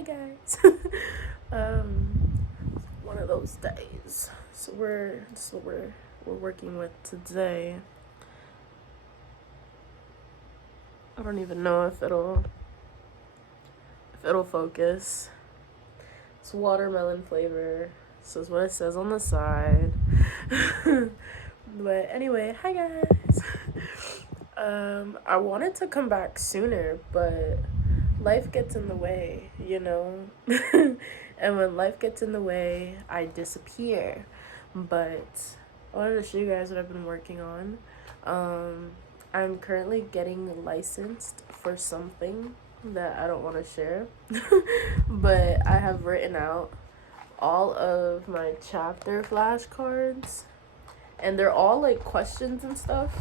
hi guys. One of those days. So this is what we're working with today. I don't even know if it'll focus. It's watermelon flavor. So is what it says on the side. But anyway, hi guys. I wanted to come back sooner, but life gets in the way, you know. And when life gets in the way, I disappear. But I wanted to show you guys what I've been working on. I'm currently getting licensed for something that I don't want to share. But I have written out all of my chapter flashcards, and they're all like questions and stuff.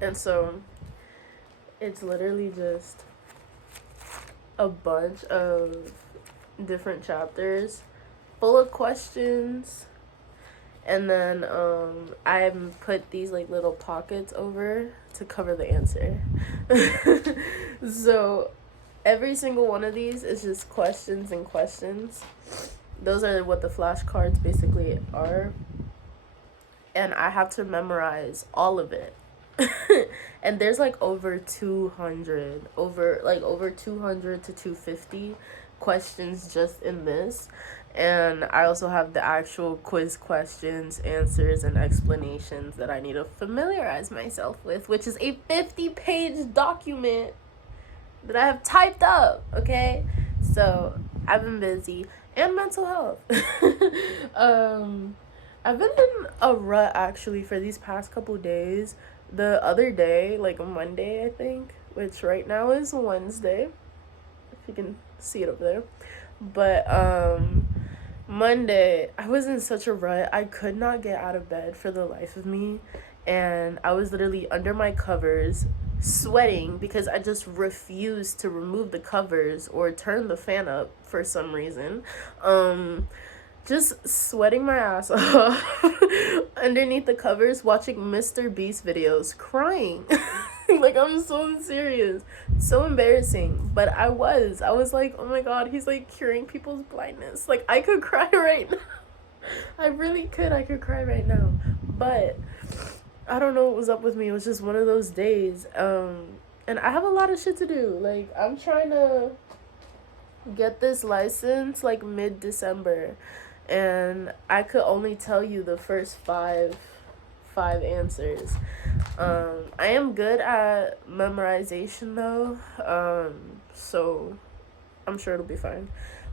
And so it's literally just a bunch of different chapters full of questions, and then I put these like little pockets over to cover the answer. So every single one of these is just questions and questions. Those are what the flashcards basically are, and I have to memorize all of it. And there's like over 200 to 250 questions just in this. And I also have the actual quiz questions, answers, and explanations that I need to familiarize myself with, which is a 50-page document that I have typed up. Okay, so I've been busy. And mental health. I've been in a rut actually for these past couple days. The other day, like Monday, I think, which right now is Wednesday, if you can see it up there. But Monday, I was in such a rut. I could not get out of bed for the life of me, and I was literally under my covers sweating because I just refused to remove the covers or turn the fan up for some reason. Just sweating my ass off underneath the covers, watching Mr. Beast videos, crying. Like, I'm so serious. So embarrassing. But I was like, oh my god, he's like curing people's blindness. Like, I could cry right now. I really could. I could cry right now. But I don't know what was up with me. It was just one of those days. And I have a lot of shit to do. Like, I'm trying to get this license like mid-December, and I could only tell you the first five answers. I am good at memorization though, so I'm sure it'll be fine.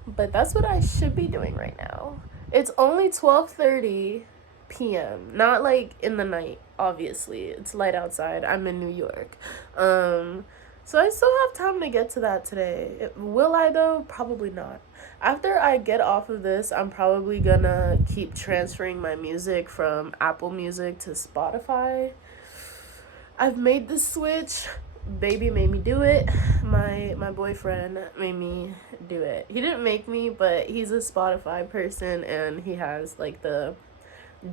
But that's what I should be doing right now. It's only 12:30 p.m. Not like in the night, obviously. It's light outside. I'm in New York. So I still have time to get to that today. Will I though? Probably not. After I get off of this, I'm probably gonna keep transferring my music from Apple Music to Spotify. I've made the switch. Baby made me do it. My boyfriend made me do it. He didn't make me, but he's a Spotify person, and he has like the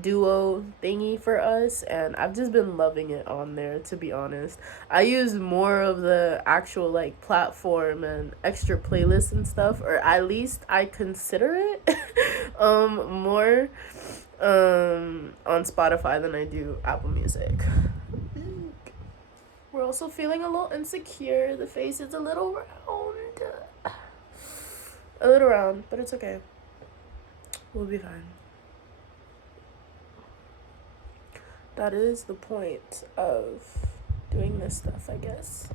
duo thingy for us, and I've just been loving it on there, to be honest. I use more of the actual like platform and extra playlists and stuff, or at least I consider it more on Spotify than I do Apple Music. We're also feeling a little insecure. The face is a little round, but it's okay. We'll be fine. That is the point of doing this stuff, I guess.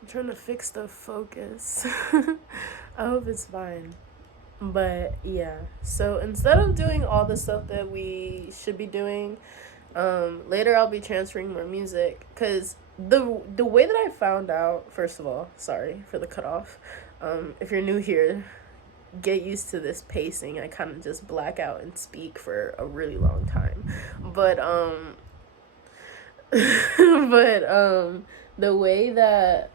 I'm trying to fix the focus. I hope it's fine. But yeah, so instead of doing all the stuff that we should be doing, later I'll be transferring more music. Because the way that I found out, first of all, sorry for the cutoff. If you're new here, get used to this pacing. I kind of just black out and speak for a really long time. But the way that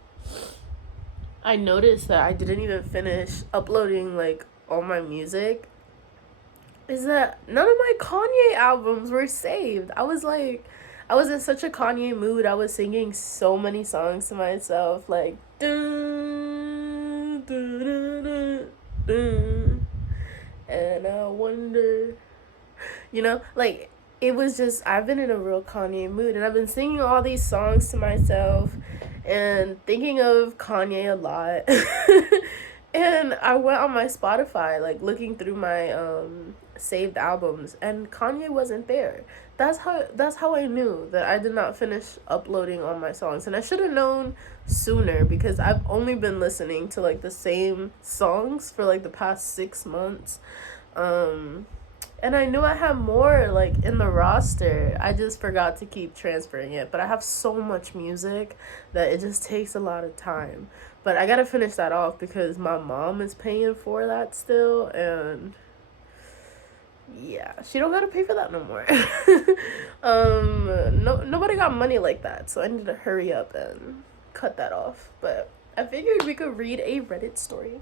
I noticed that I didn't even finish uploading like all my music is that none of my Kanye albums were saved. I was in such a Kanye mood. I was singing so many songs to myself, like dun, dun, dun, And I wonder, you know, like, it was just, I've been in a real Kanye mood, and I've been singing all these songs to myself and thinking of Kanye a lot. And I went on my Spotify, like, looking through my saved albums, and Kanye wasn't there. That's how I knew that I did not finish uploading all my songs, and I should have known sooner, because I've only been listening to like the same songs for like the past 6 months. And I knew I had more like in the roster. I just forgot to keep transferring it. But I have so much music that it just takes a lot of time. But I gotta finish that off because my mom is paying for that still, and yeah, she don't gotta pay for that no more. Nobody got money like that, so I need to hurry up and cut that off. But I figured we could read a Reddit story.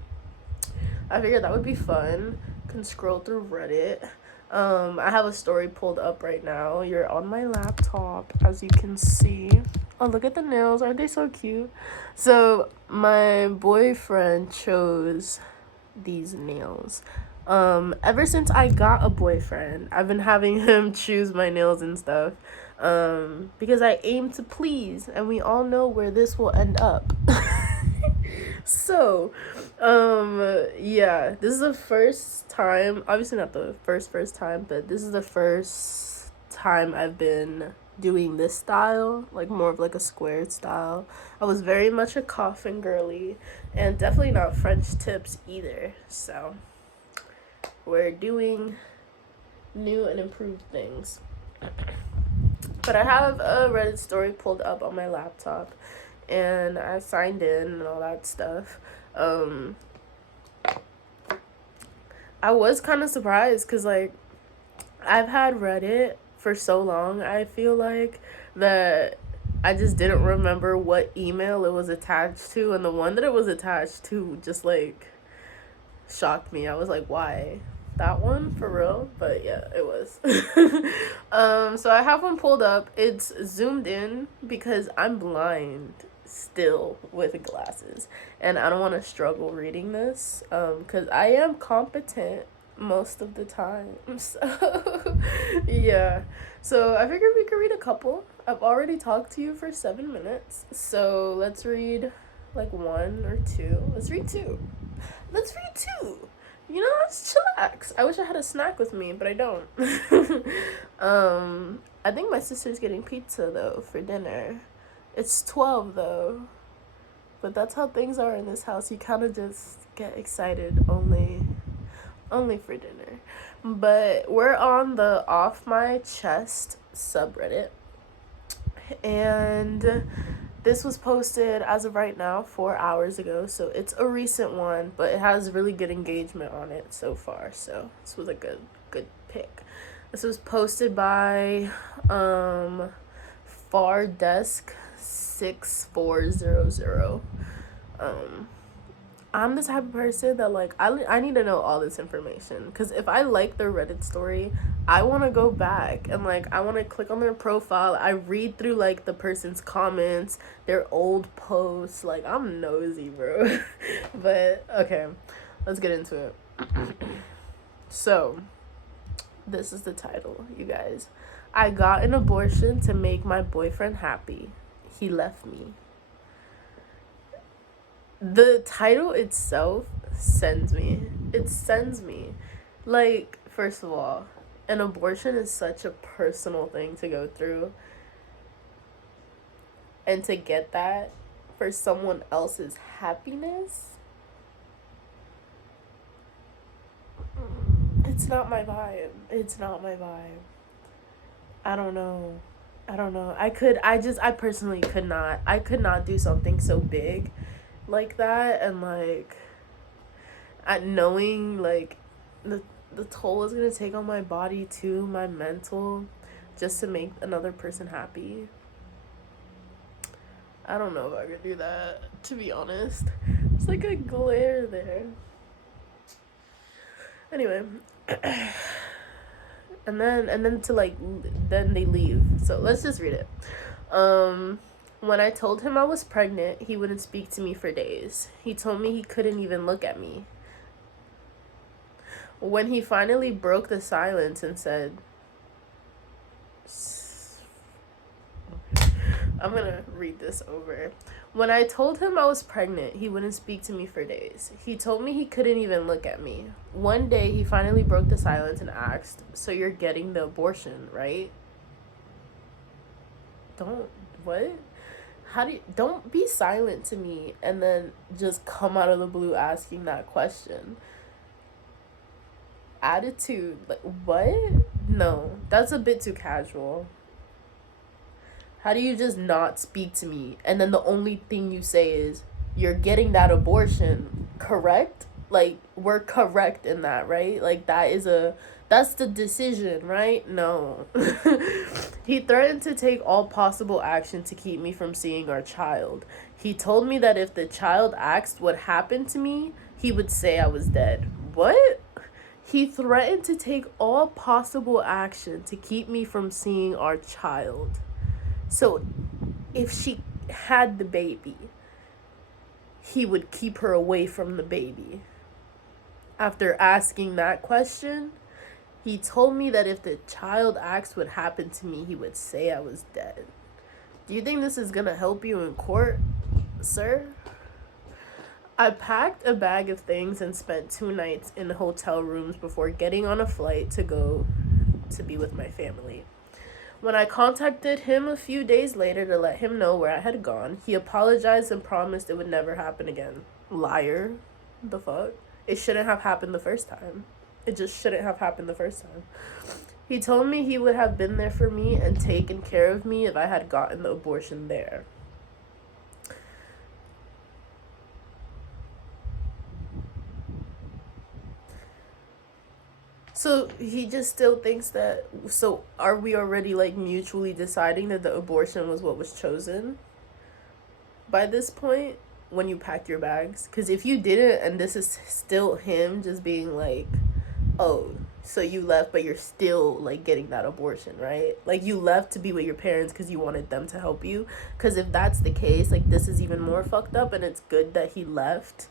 I figured that would be fun. Can scroll through Reddit. I have a story pulled up right now. You're on my laptop, as you can see. Oh, look at the nails. Aren't they so cute? So, my boyfriend chose these nails. Ever since I got a boyfriend, I've been having him choose my nails and stuff. Because I aim to please, and we all know where this will end up. So, yeah, this is the first time, obviously not the first time, but this is the first time I've been doing this style, like more of like a squared style. I was very much a coffin girly, and definitely not French tips either. So, we're doing new and improved things. But I have a Reddit story pulled up on my laptop, and I signed in and all that stuff. I was kind of surprised because, like, I've had Reddit for so long, I feel like, that I just didn't remember what email it was attached to, and the one that it was attached to just, like, shocked me. I was like, why? That one? For real? But yeah, it was. So I have one pulled up. It's zoomed in because I'm blind still with glasses, and I don't want to struggle reading this because I am competent most of the time. So yeah, so I figured we could read a couple. I've already talked to you for 7 minutes, so let's read like one or two. Let's read two. You know, let's chillax. I wish I had a snack with me, but I don't. I think my sister's getting pizza though for dinner. It's 12 though, but that's how things are in this house. You kind of just get excited only for dinner. But we're on the Off My Chest subreddit, and this was posted as of right now 4 hours ago, so it's a recent one, but it has really good engagement on it so far. So this was a good pick. This was posted by fardesk6400. I'm the type of person that, like, I need to know all this information, because if I like their Reddit story, I want to go back and, like, I want to click on their profile. I read through, like, the person's comments, their old posts. Like, I'm nosy, bro. But okay, let's get into it. So this is the title, you guys. I got an abortion to make my boyfriend happy. He left me. The title itself sends me. It sends me. Like, first of all, an abortion is such a personal thing to go through. And to get that for someone else's happiness, it's not my vibe. I don't know. I personally could not. I could not do something so big like that, and like knowing like the toll is gonna take on my body too, my mental, just to make another person happy. I don't know if I could do that, to be honest. It's like a glare there. Anyway, and then to like then they leave. So let's just read it. When I told him I was pregnant, he wouldn't speak to me for days. He told me he couldn't even look at me. When he finally broke the silence and said, I'm gonna read this over. When I told him I was pregnant, he wouldn't speak to me for days. He told me he couldn't even look at me. One day, he finally broke the silence and asked, "So you're getting the abortion, right?" What? Don't be silent to me and then just come out of the blue asking that question. Attitude, like, what? No, that's a bit too casual. How do you just not speak to me and then the only thing you say is, "You're getting that abortion, correct?" Like, we're correct in that, right? Like, that's the decision, right? No. He threatened to take all possible action to keep me from seeing our child. He told me that if the child asked what happened to me, he would say I was dead. What? He threatened to take all possible action to keep me from seeing our child. So if she had the baby, he would keep her away from the baby. After asking that question, he told me that if the child asked what happened to me, he would say I was dead. Do you think this is gonna help you in court, sir? I packed a bag of things and spent 2 nights in hotel rooms before getting on a flight to go to be with my family. When I contacted him a few days later to let him know where I had gone, he apologized and promised it would never happen again. Liar. The fuck? It shouldn't have happened the first time. It just shouldn't have happened the first time. He told me he would have been there for me and taken care of me if I had gotten the abortion there. So he just still thinks that, so are we already like mutually deciding that the abortion was what was chosen by this point when you packed your bags? Because if you didn't and this is still him just being like, oh, so you left but you're still like getting that abortion, right? Like you left to be with your parents because you wanted them to help you. Because if that's the case, like this is even more fucked up, and it's good that he left.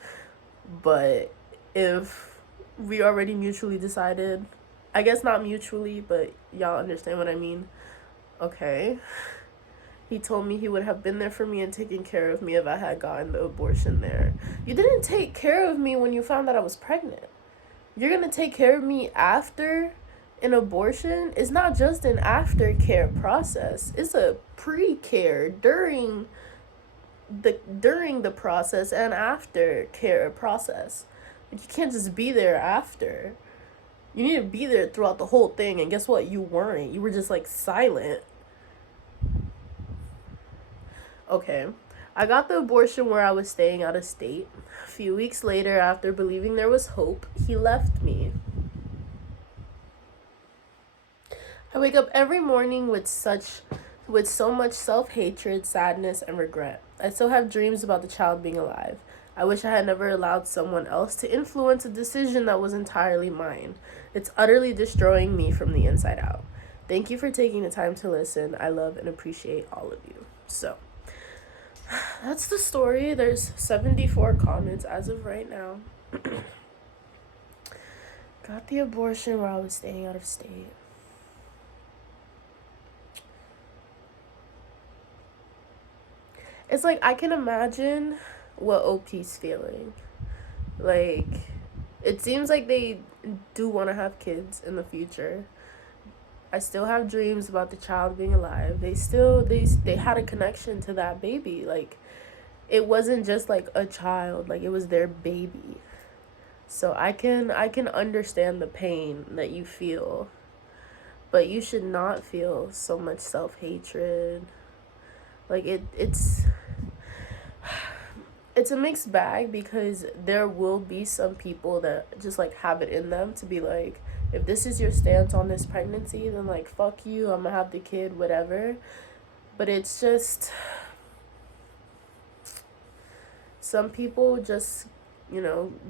But if we already mutually decided, I guess not mutually, but y'all understand what I mean. Okay. He told me he would have been there for me and taken care of me if I had gotten the abortion there. You didn't take care of me when you found that I was pregnant. You're gonna take care of me after an abortion? It's not just an aftercare process. It's a pre-care during the process and after care process. Like, you can't just be there after. You need to be there throughout the whole thing, and guess what? You weren't. You were just like silent. Okay. I got the abortion where I was staying out of state. A few weeks later, after believing there was hope, he left me. I wake up every morning with so much self-hatred, sadness, and regret. I still have dreams about the child being alive. I wish I had never allowed someone else to influence a decision that was entirely mine. It's utterly destroying me from the inside out. Thank you for taking the time to listen. I love and appreciate all of you. So, that's the story. There's 74 comments as of right now. Got the abortion while I was staying out of state. It's like, I can imagine what OP's feeling. Like, it seems like they do want to have kids in the future. I still have dreams about the child being alive. They had a connection to that baby. Like, it wasn't just like a child, like it was their baby. So I can understand the pain that you feel, but you should not feel so much self-hatred. Like, it's a mixed bag, because there will be some people that just like have it in them to be like, if this is your stance on this pregnancy, then like, fuck you, I'm gonna have the kid, whatever. But it's just, some people just,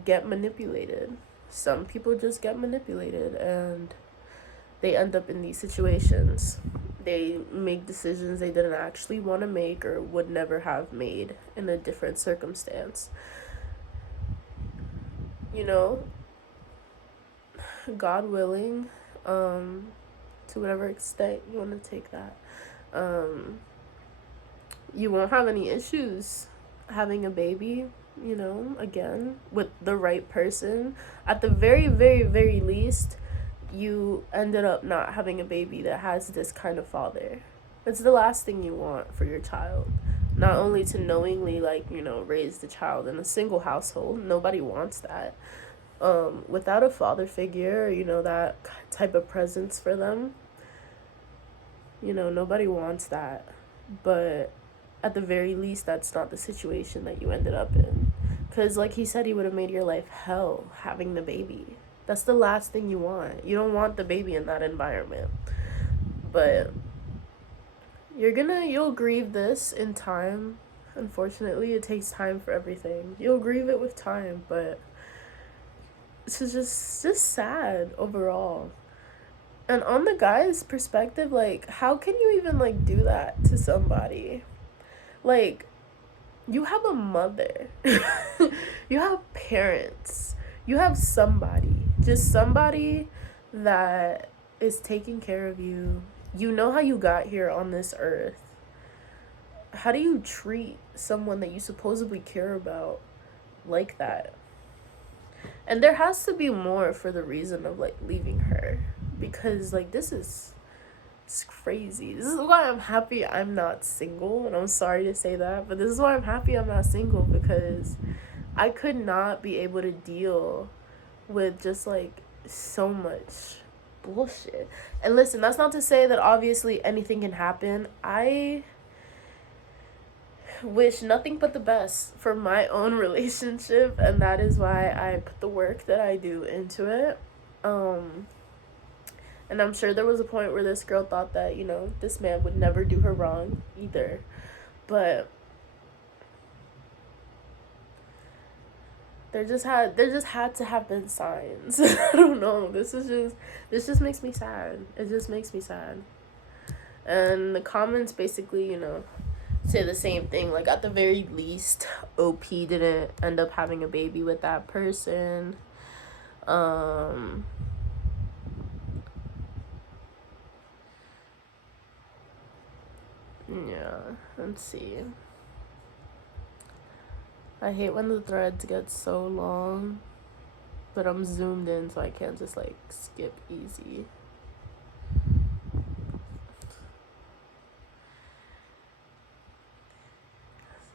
get manipulated. Some people just get manipulated and they end up in these situations. They make decisions they didn't actually want to make or would never have made in a different circumstance. God willing, to whatever extent you want to take that, you won't have any issues having a baby, you know, again, with the right person. At the very, very, very least, you ended up not having a baby that has this kind of father. It's the last thing you want for your child. Not only to knowingly, like, you know, raise the child in a single household. Nobody wants that. Without a father figure, you know, that type of presence for them, you know, nobody wants that. But at the very least, that's not the situation that you ended up in. Because, like he said, he would have made your life hell having the baby. That's the last thing you want. You don't want the baby in that environment. But you'll grieve this in time. Unfortunately, it takes time for everything. You'll grieve it with time, but it's just sad overall. And on the guy's perspective, like, how can you even, like, do that to somebody? Like, you have a mother. You have parents. You have somebody. Just somebody that is taking care of you. You know how you got here on this earth. How do you treat someone that you supposedly care about like that? And there has to be more for the reason of, like, leaving her. Because, like, it's crazy. This is why I'm happy I'm not single. And I'm sorry to say that. But this is why I'm happy I'm not single. Because I could not be able to deal with just, like, so much bullshit. And listen, that's not to say that obviously anything can happen. I wish nothing but the best for my own relationship, and that is why I put the work that I do into it. And I'm sure there was a point where this girl thought that, you know, this man would never do her wrong either. But there just had to have been signs. I don't know. This just makes me sad. It just makes me sad. And the comments basically, you know, say the same thing. Like, at the very least, OP didn't end up having a baby with that person. Yeah, let's see. I hate when the threads get so long, but I'm zoomed in so I can't just, like, skip easy.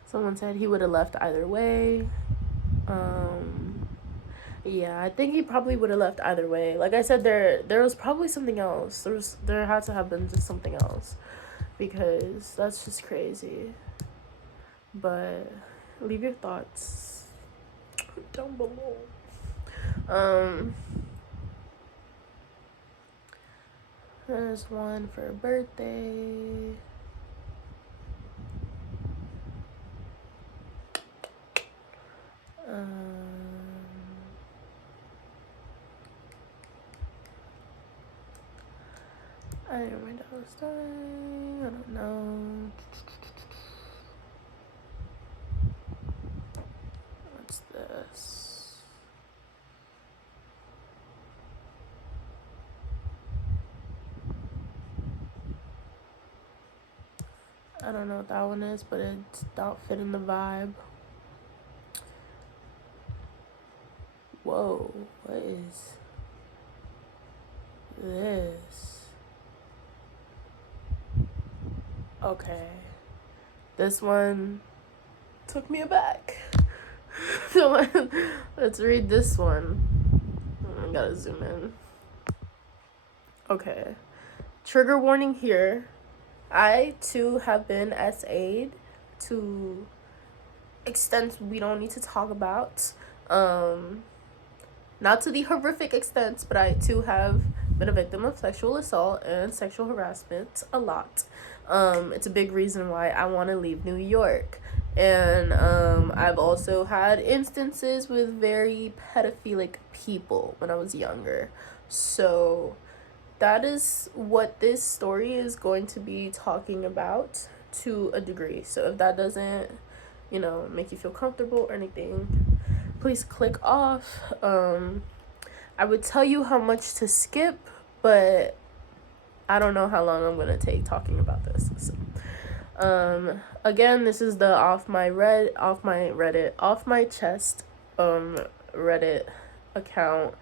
Someone said he would have left either way. Yeah, I think he probably would have left either way. Like I said, there was probably something else. There had to have been just something else, because that's just crazy. But leave your thoughts down below. There's one for a birthday. I didn't write down this time. I don't know. What's this? I don't know what that one is, but it's not fitting the vibe. Whoa, what is this? Okay, this one took me aback. So let's read this one. I gotta zoom in. Okay, trigger warning here. I too have been SA'd to extents we don't need to talk about. Not to the horrific extents, but I too have been a victim of sexual assault and sexual harassment a lot. It's a big reason why I want to leave New York. And I've also had instances with very pedophilic people when I was younger. So that is what this story is going to be talking about to a degree. So if that doesn't, you know, make you feel comfortable or anything, please click off. I would tell you how much to skip, but I don't know how long I'm gonna take talking about this. So, again, this is the off my chest Reddit account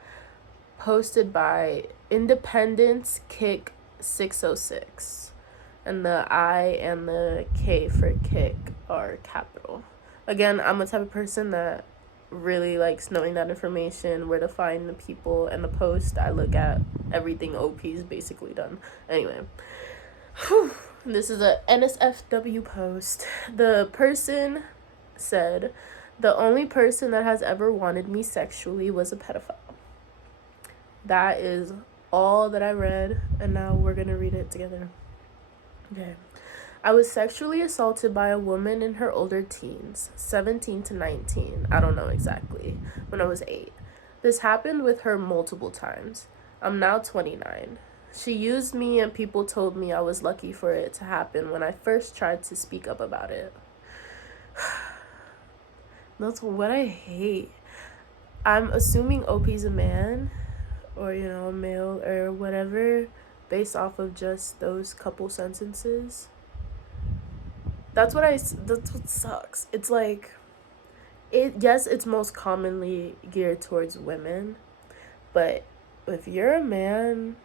posted by Independence Kick 606, and the I and the K for kick are capital. Again, I'm a type of person that really likes knowing that information, where to find the people and the post. I look at everything OP's basically done. Anyway, this is a NSFW post. The person said, "The only person that has ever wanted me sexually was a pedophile." That is all that I read, and now we're gonna read it together. Okay. "I was sexually assaulted by a woman in her older teens, 17 to 19, I don't know exactly, when I was 8. This happened with her multiple times. I'm now 29. She used me, and people told me I was lucky for it to happen when I first tried to speak up about it." That's what I hate. I'm assuming OP's a man, or, you know, a male or whatever, based off of just those couple sentences. That's what sucks. It's like, yes, it's most commonly geared towards women, but if you're a man,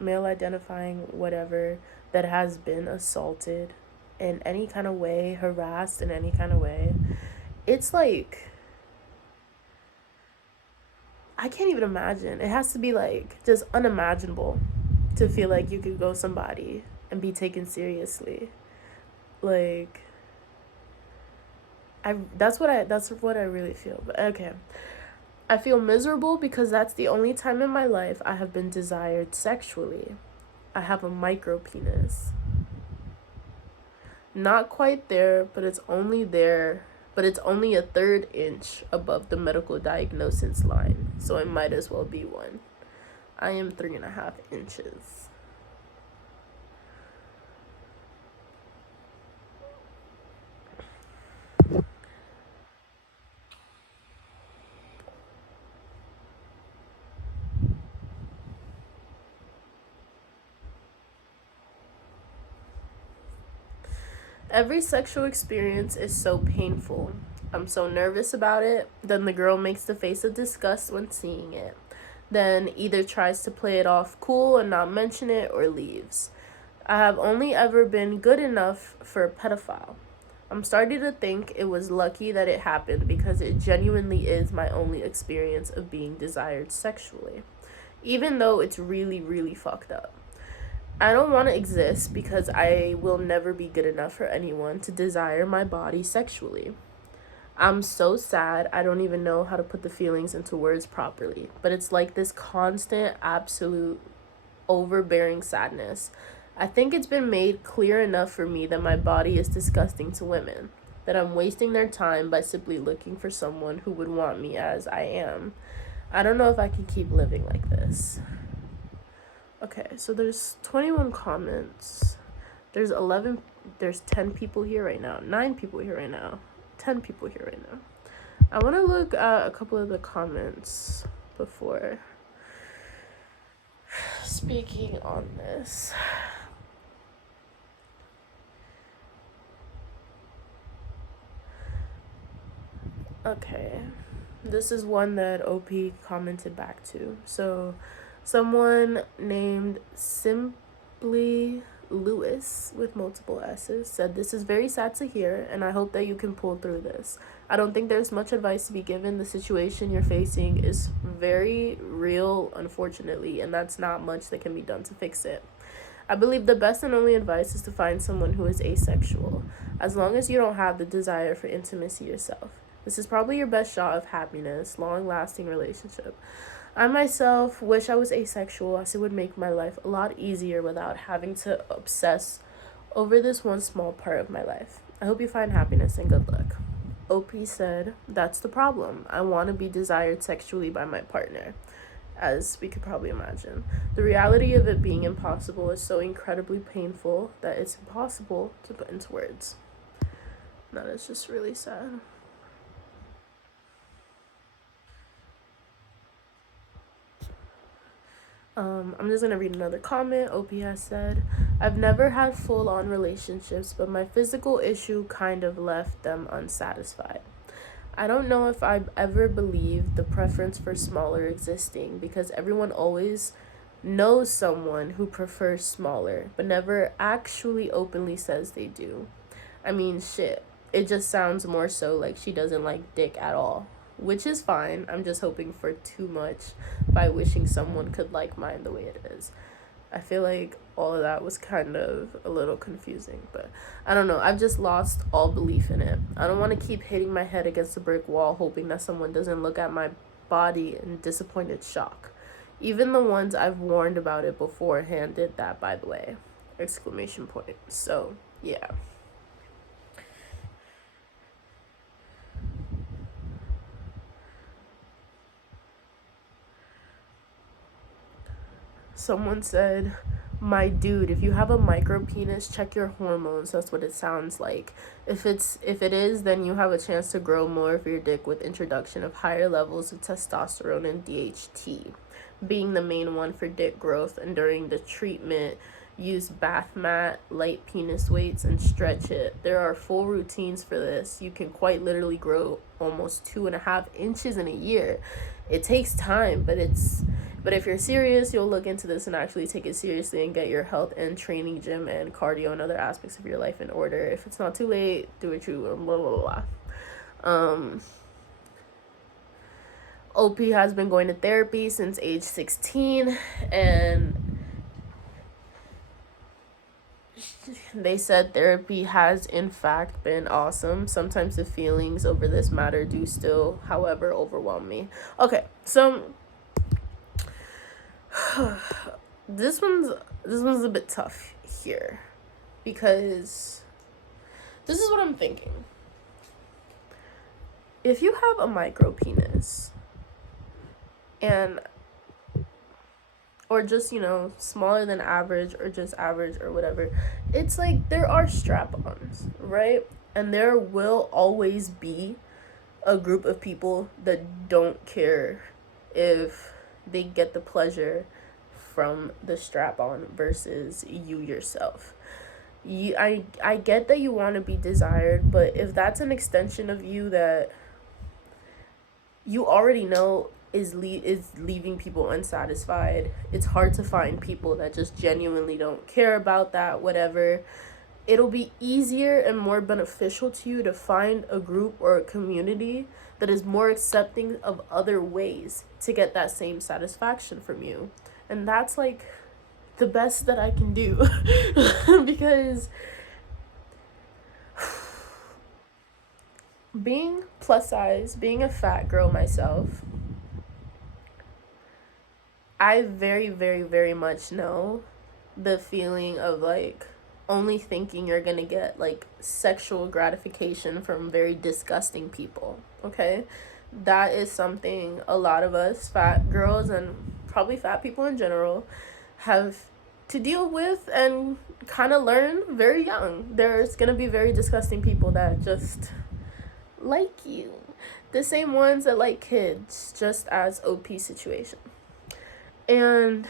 male identifying, whatever, that has been assaulted in any kind of way, harassed in any kind of way, it's like, I can't even imagine. It has to be like just unimaginable to feel like you could go somebody and be taken seriously. Like, that's what I really feel. But okay. "I feel miserable because that's the only time in my life I have been desired sexually. I have a micro penis. Not quite there, but it's only a third inch above the medical diagnosis line, so it might as well be one. I am 3.5 inches. Every sexual experience is so painful. I'm so nervous about it. Then the girl makes the face of disgust when seeing it. Then either tries to play it off cool and not mention it, or leaves. I have only ever been good enough for a pedophile. I'm starting to think it was lucky that it happened, because it genuinely is my only experience of being desired sexually, even though it's really, really fucked up. I don't want to exist because I will never be good enough for anyone to desire my body sexually. I'm so sad, I don't even know how to put the feelings into words properly, but it's like this constant, absolute, overbearing sadness. I think it's been made clear enough for me that my body is disgusting to women, that I'm wasting their time by simply looking for someone who would want me as I am. I don't know if I can keep living like this." Okay, so there's 21 comments. There's 10 people here right now. 9 people here right now. 10 people here right now. I want to look at a couple of the comments before speaking on this. Okay, this is one that OP commented back to. So, someone named Simply Lewis with multiple S's said, "This is very sad to hear, and I hope that you can pull through this. I don't think there's much advice to be given. The situation you're facing is very real, unfortunately, and that's not much that can be done to fix it. I believe the best and only advice is to find someone who is asexual, as long as you don't have the desire for intimacy yourself. This is probably your best shot of happiness, long-lasting relationship. I myself wish I was asexual, as it would make my life a lot easier without having to obsess over this one small part of my life. I hope you find happiness and good luck." OP said, "That's the problem. I want to be desired sexually by my partner, as we could probably imagine. The reality of it being impossible is so incredibly painful that it's impossible to put into words." That is just really sad. I'm just gonna read another comment. OP has said, I've never had full-on relationships, but my physical issue kind of left them unsatisfied. I don't know if I've ever believed the preference for smaller existing, because everyone always knows someone who prefers smaller, but never actually openly says they do. I mean, shit. It just sounds more so like she doesn't like dick at all, which is fine. I'm just hoping for too much by wishing someone could like mine the way it is. I feel like all of that was kind of a little confusing, but I don't know. I've just lost all belief in it. I don't want to keep hitting my head against a brick wall hoping that someone doesn't look at my body in disappointed shock. Even the ones I've warned about it beforehand did that, by the way. Exclamation point. So, yeah. Someone said, my dude, if you have a micro penis, check your hormones. That's what it sounds like. If it is, then you have a chance to grow more of your dick with introduction of higher levels of testosterone and DHT being the main one for dick growth. And during the treatment, use bath mat, light penis weights, and stretch it. There are full routines for this. You can quite literally grow almost 2.5 inches in a year. It takes time, but if you're serious, you'll look into this and actually take it seriously and get your health and training, gym and cardio and other aspects of your life in order. If it's not too late, do it you, blah, blah, blah. OP has been going to therapy since age 16, and they said therapy has in fact been awesome. Sometimes the feelings over this matter do still, however, overwhelm me. Okay, so this one's a bit tough here, because this is what I'm thinking. If you have a micro penis and or just, smaller than average or just average or whatever, it's like there are strap-ons, right? And there will always be a group of people that don't care if they get the pleasure from the strap-on versus you yourself. I get that you want to be desired, but if that's an extension of you that you already know is leaving people unsatisfied, it's hard to find people that just genuinely don't care about that, whatever. It'll be easier and more beneficial to you to find a group or a community that is more accepting of other ways to get that same satisfaction from you. And that's like the best that I can do. Because being plus size, being a fat girl myself, I very, very, very much know the feeling of like only thinking you're gonna get like sexual gratification from very disgusting people. Okay, that is something a lot of us fat girls and probably fat people in general have to deal with and kind of learn very young. There's gonna be very disgusting people that just like you, the same ones that like kids, just as OP situation. And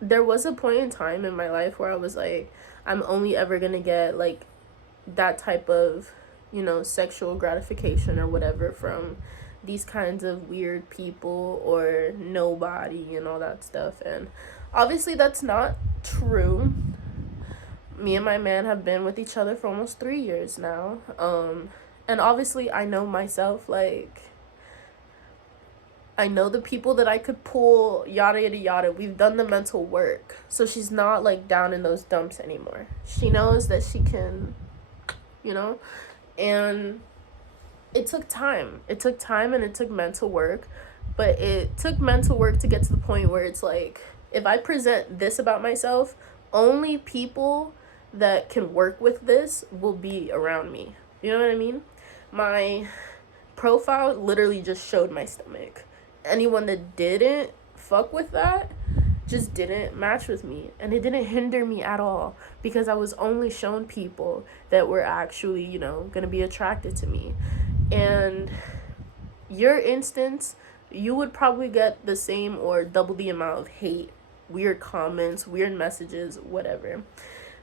there was a point in time in my life where I was like, I'm only ever gonna get like that type of, sexual gratification or whatever from these kinds of weird people or nobody and all that stuff. And obviously that's not true. Me and my man have been with each other for almost 3 years now. And obviously I know myself, like, I know the people that I could pull, yada, yada, yada. We've done the mental work. So she's not, like, down in those dumps anymore. She knows that she can, And it took time. It took time and it took mental work. But it took mental work to get to the point where it's like, if I present this about myself, only people that can work with this will be around me. You know what I mean? My profile literally just showed my stomach. Anyone that didn't fuck with that just didn't match with me, and it didn't hinder me at all, because I was only shown people that were actually, gonna be attracted to me. And your instance, you would probably get the same or double the amount of hate weird comments, weird messages, whatever.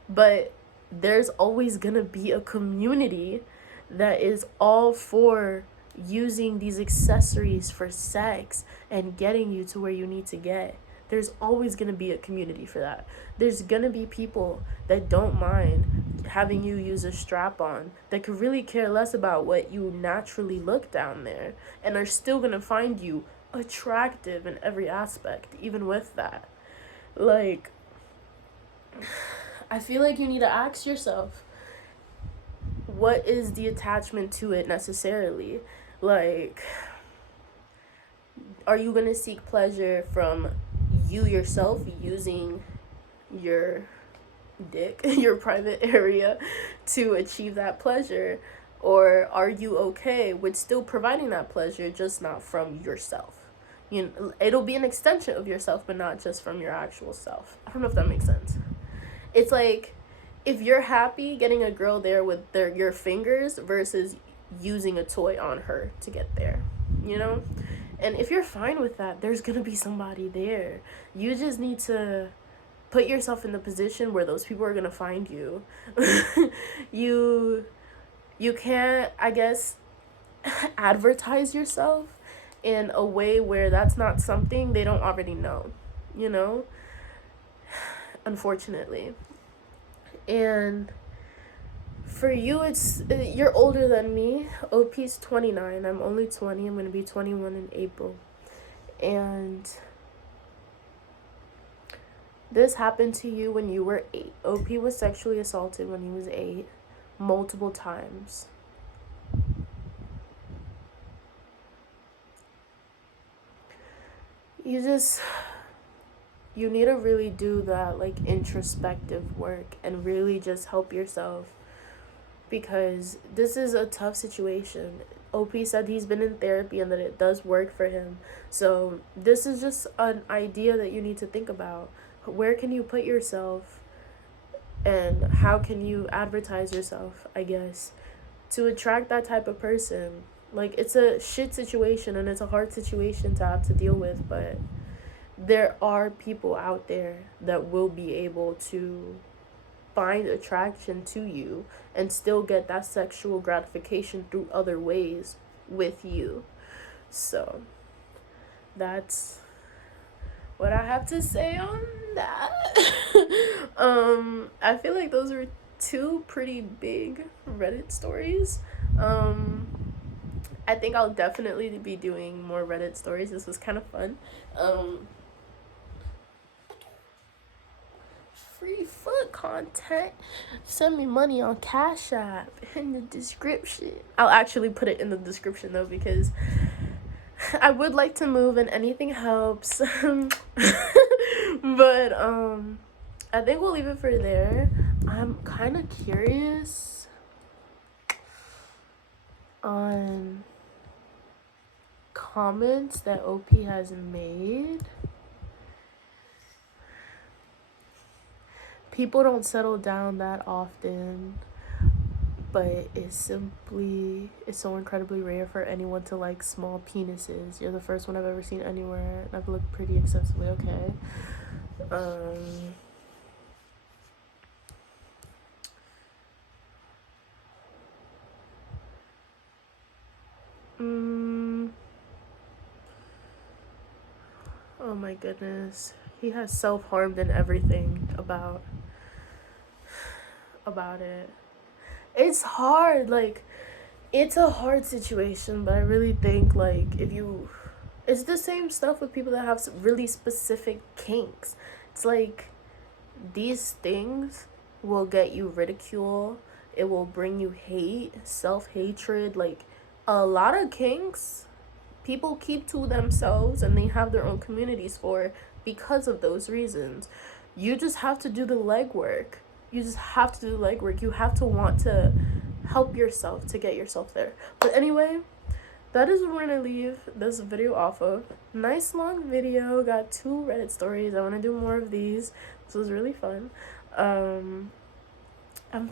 But there's always gonna be a community that is all for using these accessories for sex and getting you to where you need to get. There's always going to be a community for that. There's going to be people that don't mind having you use a strap on, that could really care less about what you naturally look down there, and are still going to find you attractive in every aspect, even with that. Like, I feel like you need to ask yourself, what is the attachment to it necessarily? Like, are you going to seek pleasure from you yourself using your dick, your private area, to achieve that pleasure? Or are you okay with still providing that pleasure, just not from yourself? You know, it'll be an extension of yourself, but not just from your actual self. I don't know if that makes sense. It's like, if you're happy getting a girl there with your fingers versus using a toy on her to get there, you know? And if you're fine with that, there's gonna be somebody there. You just need to put yourself in the position where those people are gonna find you. You can't, I guess, advertise yourself in a way where that's not something they don't already know, you know? Unfortunately. And for you, you're older than me. OP's 29. I'm only 20. I'm going to be 21 in April. And this happened to you when you were 8. OP was sexually assaulted when he was 8, multiple times. You need to really do that, like, introspective work and really just help yourself, because this is a tough situation. OP said he's been in therapy and that it does work for him. So this is just an idea that you need to think about. Where can you put yourself, and how can you advertise yourself, I guess, to attract that type of person? Like, it's a shit situation and it's a hard situation to have to deal with, but there are people out there that will be able to find attraction to you and still get that sexual gratification through other ways with you. So that's what I have to say on that. I feel like those are 2 pretty big Reddit stories. I think I'll definitely be doing more Reddit stories. This was kind of fun. Free foot content. Send me money on Cash App in the description. I'll actually put it in the description though, because I would like to move and anything helps. But I think we'll leave it for there. I'm kind of curious on comments that OP has made. People don't settle down that often, but it's so incredibly rare for anyone to like small penises. You're the first one I've ever seen anywhere, and I've looked pretty extensively. Okay. Oh my goodness. He has self-harmed and everything about it. It's hard. Like, it's a hard situation, but I really think, like, it's the same stuff with people that have really specific kinks. It's like, these things will get you ridicule. It will bring you hate, self-hatred. Like, a lot of kinks people keep to themselves and they have their own communities for, because of those reasons. You just have to do the legwork. You have to want to help yourself to get yourself there. But anyway, that is what we're gonna leave this video off of. Nice long video. Got 2 Reddit stories. I want to do more of these. This was really fun. I'm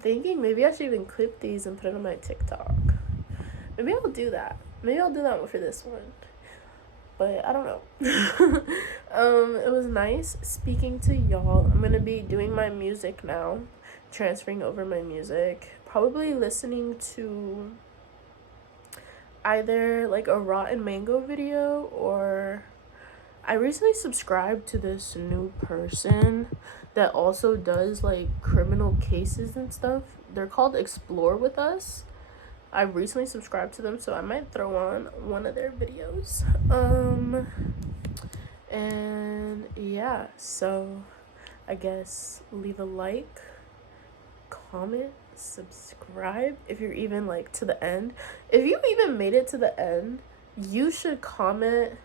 thinking maybe I should even clip these and put it on my TikTok. Maybe I'll do that. Maybe I'll do that for this one. but I don't know. It was nice speaking to y'all. I'm gonna be doing my music now, transferring over my music, probably listening to either like a rotten mango video, or I recently subscribed to this new person that also does like criminal cases and stuff. They're called Explore With Us. I recently subscribed to them, so I might throw on one of their videos. And yeah, so I guess leave a like, comment, subscribe if you're even like to the end. If you even made it to the end, you should comment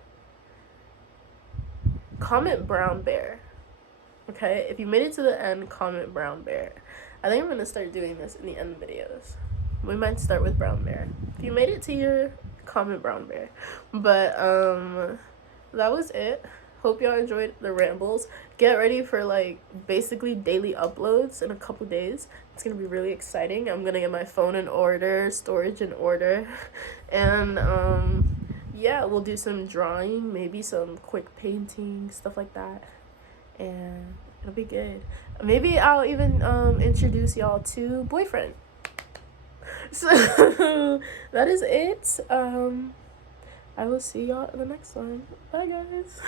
brown bear. Okay, if you made it to the end, comment brown bear. I think I'm gonna start doing this in the end videos. We might start with brown bear. If you made it to your, comment brown bear. But that was it. Hope y'all enjoyed the rambles. Get ready for like basically daily uploads in a couple days. It's gonna be really exciting. I'm gonna get my phone in order, storage in order, and yeah, we'll do some drawing, maybe some quick painting, stuff like that, and it'll be good. Maybe I'll even introduce y'all to boyfriend. So that is it. I will see y'all in the next one. Bye guys.